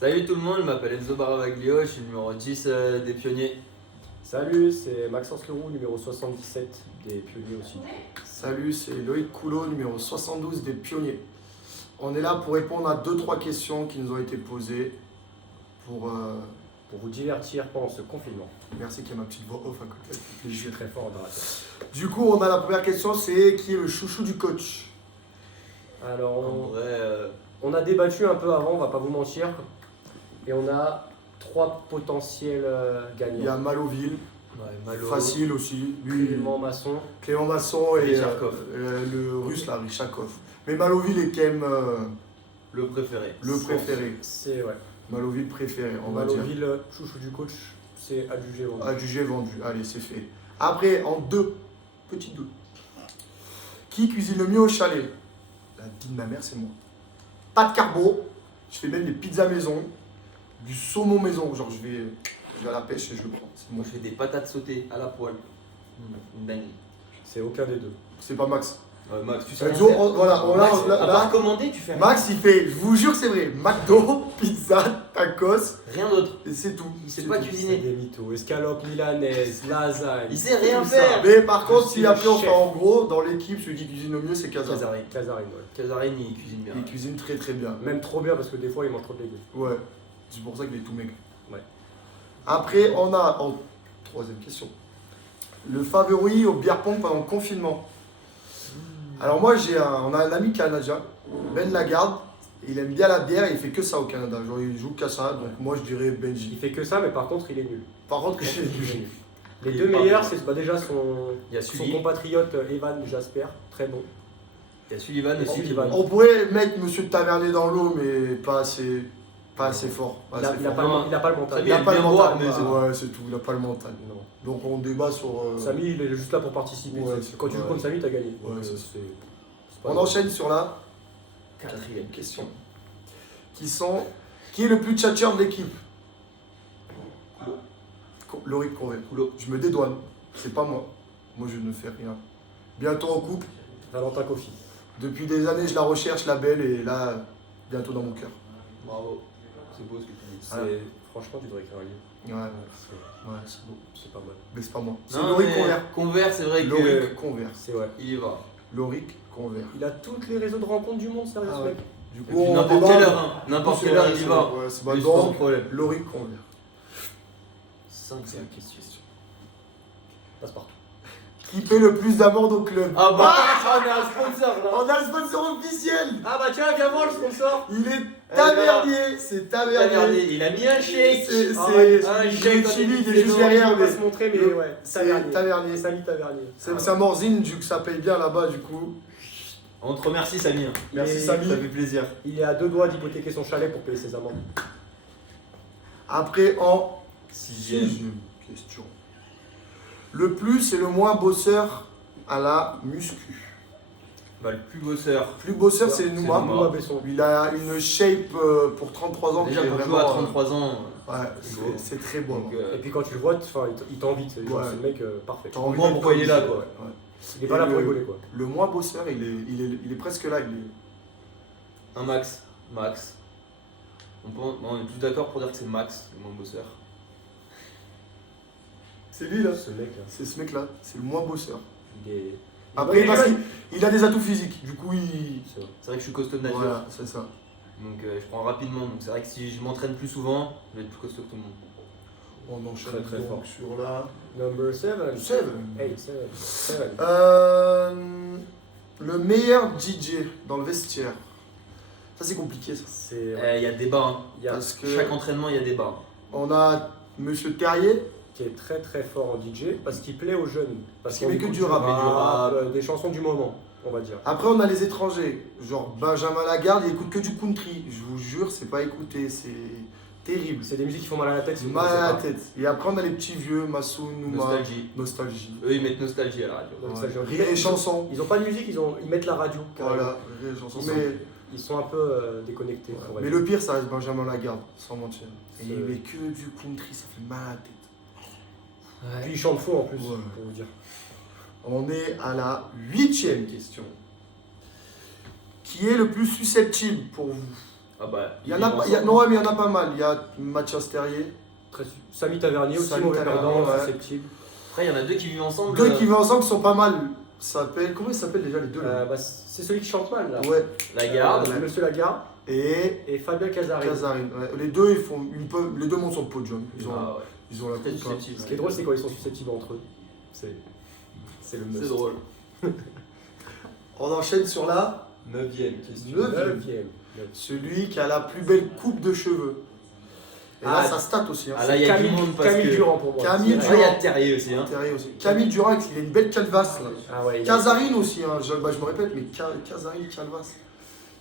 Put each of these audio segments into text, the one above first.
Salut tout le monde, je m'appelle Enzo Baravaglio, je suis numéro 10 des pionniers. Salut, c'est Maxence Leroux, numéro 77 des pionniers aussi. Salut, c'est Loïc Coulot, numéro 72 des pionniers. On est là pour répondre à 2-3 questions qui nous ont été posées pour... Pour vous divertir pendant ce confinement. Merci qu'il y a ma petite voix off à côté. Je suis très fort en orateur. Du coup, on a la première question, c'est qui est le chouchou du coach? Alors, En vrai, on a débattu un peu avant, on va pas vous mentir. Et on a 3 potentiels gagnants. Il y a Maloville, Malo, facile aussi. Lui, Clément Masson. Clément Masson et Richakov. le russe là, Richakov. Mais Maloville est quand même le préféré. le préféré. C'est ouais. Maloville préféré, on va dire. Maloville, chouchou du coach, c'est adjugé. Adjugé, vendu. Allez, c'est fait. Après, en deux, petit doute. Qui cuisine le mieux au chalet? La vie de ma mère, c'est moi. Pas de carbo. Je fais même des pizzas maison. Du saumon maison. Genre, je vais à la pêche et je le prends. C'est Moi moi. je fais des patates sautées à la poêle. Une dinguerie. C'est aucun des deux. C'est pas Max. Max, tu sais. Enzo, rien faire. voilà, Max, là, à part commander, tu fais rien. Max, il fait, je vous jure, c'est vrai. McDo, pizza, tacos, Rien d'autre. et c'est tout. Il sait C'est pas tout. C'est cuisiner. des mythos. Escalope milanaise, lasagne. Il sait rien tout ça. faire. Mais par contre, C'est si le après on fait chef. en gros, dans l'équipe, celui qui cuisine le mieux, c'est Kazar. Casarine. Casarine, ouais. Casarine, il cuisine bien. Il cuisine très très bien. Même trop bien parce que des fois il mange trop de légumes. Ouais, c'est pour ça qu'il est tout maigre. Ouais. Après, on a, en troisième question, le favori au beer pong pendant le confinement. Alors moi, on a un ami canadien, Ben Lagarde, il aime bien la bière et il fait que ça au Canada. Genre, il joue qu'à ça, donc moi je dirais Il Benji. fait que ça, mais par contre il est nul. Par contre, j'ai Les Il deux est pas meilleurs, bon. c'est déjà son Il y a Sully, compatriote Evan Jasper, très bon. il y a Sullivan Et aussi. Sullivan. On pourrait mettre Monsieur Tavernier dans l'eau, mais pas assez fort. Pas Il assez a fort. pas le mental. Très Il bien. n'a pas le bien mental. boire, mais c'est- Ouais, c'est tout, il n'a pas le mental. Non. Donc on débat sur... Samy, il est juste là pour participer. Ouais, Quand tu joues ouais. contre Samy, t'as gagné. Ouais, Donc, c'est- c'est pas On grave. enchaîne sur la Quatrième question. Qui est le plus tchatcheur de l'équipe? Loïc Convé. Coulot. Je me dédouane. C'est pas moi. Moi, je ne fais rien. Bientôt en couple. Valentin Kofi. Depuis des années, je la recherche, la belle, et là, bientôt dans mon cœur. Bravo. C'est beau ce que tu dis. C'est franchement, tu devrais écrire un livre. Ouais, C'est ouais, c'est beau. c'est pas mal. Mais c'est pas moi. C'est Non, Loïc mais Convert. Convert, c'est vrai que. Loïc Convert. C'est ouais. Il y va. Loïc Convert. Il a toutes les réseaux de rencontres du monde, sérieux Ah ce ouais. mec. Du Et coup, puis on n'importe débat. quelle heure, hein. N'importe quelle heure, il y va. Ouais, c'est pas Lui, c'est pas un donc. problème. Loïc Convert. Cinquième question. Passe partout. Qui fait le plus d'amendes au club? Ah bah, on a un sponsor là. On a le sponsor officiel. Ah bah tiens, viens voir le sponsor. Il est tavernier. C'est tavernier. Regardez, il a mis un shake. C'est Ah, un il chèque est dans timide, les il est juste saisons, derrière, On va mais se montrer, mais le- ouais. c'est Tavernier. Samy Tavernier. C'est un Morzine, vu que ça paye bien là-bas, du coup. On te remercie, Samy. hein. Merci Et- Samy. Ça fait plaisir. Il est à 2 doigts d'hypothéquer son chalet pour payer ses amendes. Après, en Sixième. sixième question. Le plus et le moins bosseur à la muscu. Bah, le plus bosseur. Plus bosseur, c'est Nouma. Nouma. Nouma Besson. Il a une shape pour 33 ans Déjà, qui est pour vraiment. jouer à 33 ans. Ouais, c'est beau. c'est très beau. Donc, Et puis quand tu le vois, il t'envie. C'est Ouais. le mec parfait. T'as on envie voit d'être pourquoi il est là, comme quoi. Ouais. Il est pas là Et pour rigoler quoi. Le moins bosseur, il est presque là. un Max. Max. On est tous d'accord pour dire que c'est Max, le moins bosseur. C'est lui là. Ce mec là. C'est ce mec là. C'est le moins bosseur. Il est. Après, il est parce jeune. qu'il a des atouts physiques. Du coup, il. C'est vrai. C'est vrai que je suis costaud de nature. Voilà, c'est ça. Donc je prends rapidement. Donc c'est vrai que si je m'entraîne plus souvent, je vais être plus costaud que tout le monde. On enchaîne Très, très donc fort. sur la. Number 7. Seven. 7. Le meilleur DJ dans le vestiaire. Ça, c'est compliqué ça. C'est. Il y a débat. Hein. Il y a Parce que Chaque entraînement, il y a débat. on a Monsieur Terrier. qui est très très fort en DJ parce qu'il plaît aux jeunes. Parce qu'il met que écoute du rap, des chansons du moment, on va dire. Après, on a les étrangers. Genre Benjamin Lagarde, il écoute que du country. Je vous jure, c'est pas écouté. C'est terrible. C'est des musiques qui font mal à la tête. C'est si vous mal à la connaissez tête. Et après, on a les petits vieux, Massou, Nouma. Nostalgie. Nostalgie. Eux, ils mettent nostalgie à la radio. pas. Donc, Ouais. ça, genre, Rire et chansons. Ils ont pas de musique, ils mettent la radio. carrément. Voilà, rire et chansons. Ils sont- Mais, Ils sont un peu déconnectés. on va mais dire. le pire, ça reste Benjamin Lagarde, sans mentir. Et C'est- il met que du country, ça fait mal à la tête. Puis ils chantent faux en plus, Ouais. pour vous dire. On est à la 8e question. Qui est le plus susceptible pour vous? Ah bah. Il y en a pas, non, ouais, mais il y en a pas mal. Il y a Mathias Terrier. Samy Tavernier aussi, Samy mauvais Tavernier, perdant, ouais. susceptible. Après, il y en a deux qui vivent ensemble. Deux qui vivent ensemble qui sont pas mal. Comment ils s'appellent déjà les deux là C'est celui qui chante mal là. Ouais. La garde. Monsieur Lagarde Et Fabien Casarine. Casarine. Ouais. Les deux, les deux montent sur le podium. Ils ont, Ah ouais. ils ont la Très coupe. hein. susceptible. Ce qui est drôle, c'est quand ils sont susceptibles entre eux. C'est le must. C'est drôle. On enchaîne sur la 9ème question. Neuvième. celui qui a la plus belle coupe de cheveux. Et là, Ah, ça stat aussi. Hein. Ah là, il y a du monde parce Camille que. Durand pour moi. Camille Direct. Ah, il y a Terrier aussi. Hein. Terrier aussi. Camille Durand, il a une belle calvasse là. Ah ouais, Casarine aussi, hein. je me répète, mais Casarine, calvasse.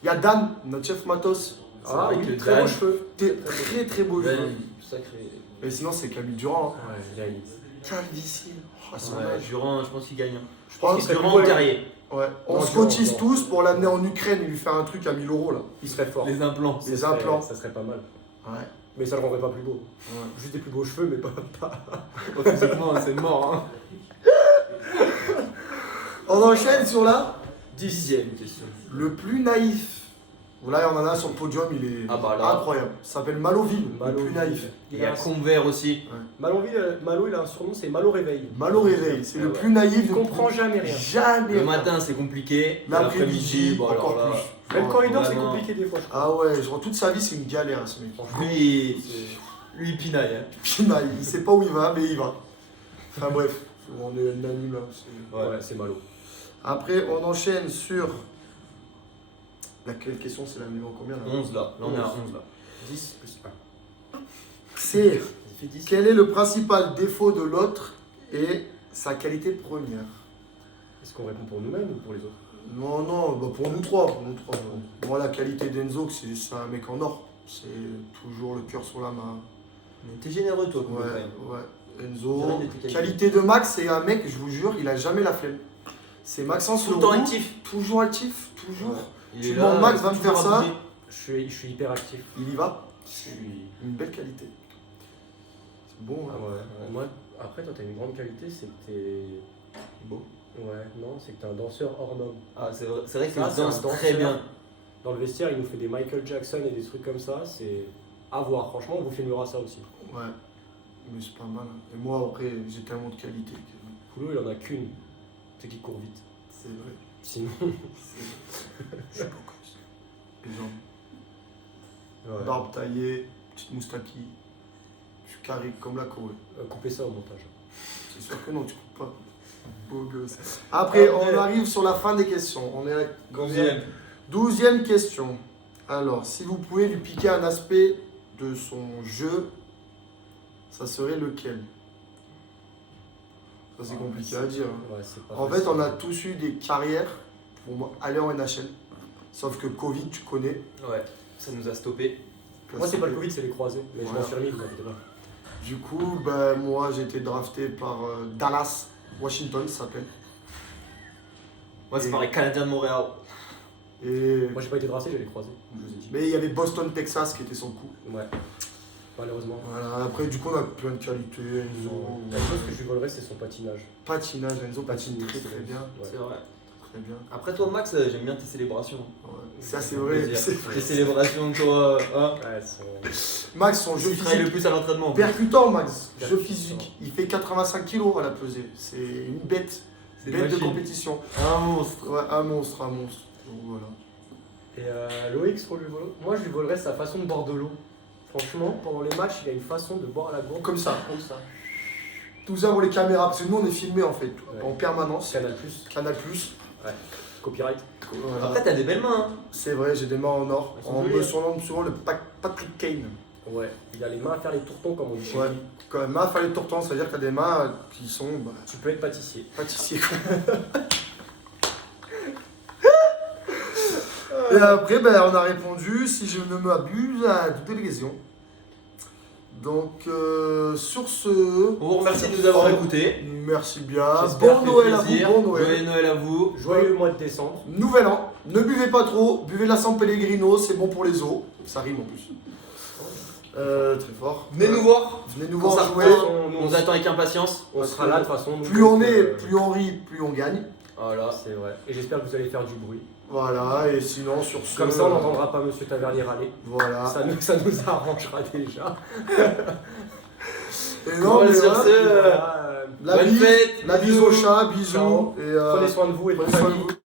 Il y a Dan, notre chef Matos. Ah C'est vrai oui, que très Dan- beaux cheveux. Très très beau jeu. Ben, sacré. Mais sinon, c'est Camille Durand. Hein. Ouais, il a une- Calvitie. Oh, c'est Ouais, dommage. Durand, je pense qu'il gagne. Je pense qu'il serait Durand plus ou beau, Terrier. Ouais. On Non, se Durand, cotise Durand. tous pour l'amener en Ukraine et lui faire un truc à 1000 € là. Il serait fort. Les implants. Les Ça serait- implants. Ça serait pas mal. Ouais. Mais ça le rendrait pas plus beau. Ouais. Juste des plus beaux cheveux, mais pas. Physiquement, c'est mort. Hein. On enchaîne sur la 10ème question. le plus naïf. Là, on en a sur le podium, il est Ah bah là. incroyable. Il s'appelle Maloville, le Malo. plus naïf. Il y a Convert aussi. Malo, il a un surnom, c'est Malo Réveil. Malo Réveil, c'est Ah le ouais. plus naïf. Il comprend jamais rien. Jamais. Le matin, c'est compliqué. L'après-midi, bon, alors encore là, plus. Même quand il dort, c'est Vraiment. compliqué des fois, je crois. Ah ouais, genre toute sa vie, c'est une galère ce mec. Lui, C'est- lui, il pinaille. Hein. Puis, bah, il sait pas où il va, mais il va. Enfin bref, on est unanime là. Ouais, c'est Malo. Après, on enchaîne sur. Laquelle question, c'est la numéro combien là 11 là. Là, on est à 11 là. 10 plus 1. C'est Il fait 10. quel est le principal défaut de l'autre et sa qualité première? Est-ce qu'on répond pour nous-mêmes ou pour les autres? Non, non, bah pour nous trois. Moi, la qualité d'Enzo, c'est un mec en or. C'est toujours le cœur sur la main. T'es généreux, toi, quand Ouais, même. ouais. Enzo. Rien de tes qualités. Qualité de Max, c'est un mec, je vous jure, il a jamais la flemme. C'est Maxence Tout le temps Leroux, actif. toujours actif, toujours. Il Tu est demandes là, Max, va me toujours faire à ça. bouger. Je suis hyper actif. Il y va. Je suis. Une belle qualité. C'est bon, Ah hein. ouais. Moi, après, toi, t'as une grande qualité, c'est que t'es. Beau. Ouais, non, c'est que t'es un danseur hors norme. Ah, c'est vrai que Ça, il c'est un danse danseur. très bien. Dans le vestiaire, il nous fait des Michael Jackson et des trucs comme ça, c'est à voir. Franchement, on vous filmera ça aussi. Ouais. Mais c'est pas mal. hein. Et moi, après, j'ai tellement de qualité. que- Poulot, il en a qu'une. C'est qu'il court vite. C'est vrai. Sinon. Je suis beau gosse. Les jambes. Barbe taillée, petite moustaki. Je suis carré comme la Corée. Coupez ça au montage. C'est sûr que non, tu coupes pas. Beau gosse. Après, on arrive sur la fin des questions. On est à Combien 12e question. Alors, si vous pouvez lui piquer un aspect de son jeu, ça serait lequel? Ça, c'est compliqué à dire. hein. Ouais, c'est pas En fait, facile. on a tous eu des carrières pour aller en NHL. Sauf que Covid, tu connais. Ouais, ça nous a stoppé. Moi, c'est pas le Covid, c'est les croisés. Mais je Voilà. m'en suis remis, vous inquiétez pas. Du coup, ben, moi, j'ai été drafté par Dallas, Washington, ça s'appelle. Moi, c'est Et- pareil, Canadien de Montréal. Et... Moi, j'ai pas été drafté, j'ai les croisés. Je vous ai dit. Mais il y avait Boston, Texas qui était son coup. Ouais. Malheureusement. Voilà. Après, du coup, on a plein de qualités. Enzo, La chose que je lui volerais, c'est son patinage. patinage, Enzo patine Patine, très très c'est- bien. Ouais. C'est vrai. Très bien. Après, toi, Max, j'aime bien tes célébrations. Ouais. Ça, c'est vrai. Plaisir. c'est vrai. Tes célébrations, toi. Hein Ouais, c'est. Max, son jeu Tu travailles le physique. plus à l'entraînement. Percutant, Max. Jeu Percutant. physique. Il fait 85 kilos à la pesée. C'est une bête. C'est une Bête de machine. compétition. Un monstre. Ouais, un monstre, un monstre. Donc, voilà. Et Loïc, ce qu'on lui vole, moi je lui volerais sa façon de boire de l'eau. Franchement, pendant les matchs, il a une façon de boire à la gourde. Comme ça. Comme ça. Tout ça pour les caméras, parce que nous on est filmé en fait, Ouais. en permanence. Canal Plus, Canal Plus. copyright. Voilà. Après, t'as des belles mains. Hein. C'est vrai, j'ai des mains en or. Elles sont On jolies, me hein. surnomme souvent le Patrick Kane. Ouais, il a les mains à faire les tourtons comme on dit chez Ouais. lui. Quand même, main fallait le tourtant, c'est-à-dire que t'as des mains qui sont bah, Tu peux être pâtissier. pâtissiers. Et après, ben, on a répondu, si je ne m'abuse, à toutes les questions. Donc, sur ce. On vous remercie de nous avoir écoutés. Merci bien. J'espère Bon que Noël à plaisir. vous, bon Noël. Joyeux Noël à vous. Joyeux mois de décembre. Nouvel an, ne buvez pas trop, buvez de la San Pellegrino, c'est bon pour les os. Ça rime en plus. Très fort. Venez nous voir. Venez nous Quand voir ça jouer. reprend, Nous, on vous attend avec impatience. On sera là de toute façon. nous, Plus on donc, est, plus on rit, plus on gagne. Voilà. C'est vrai. Et j'espère que vous allez faire du bruit. Voilà, et sinon sur ce. Comme ça, on n'entendra pas Monsieur Tavernier râler. Voilà. Ça nous arrangera déjà. Et non, Bon, mais sur voilà, ce, Voilà, la bonne bise, fête, la bise bisous. au chat, bisous. Ciao. Et prenez soin de vous et de prenez votre soin de famille. vous.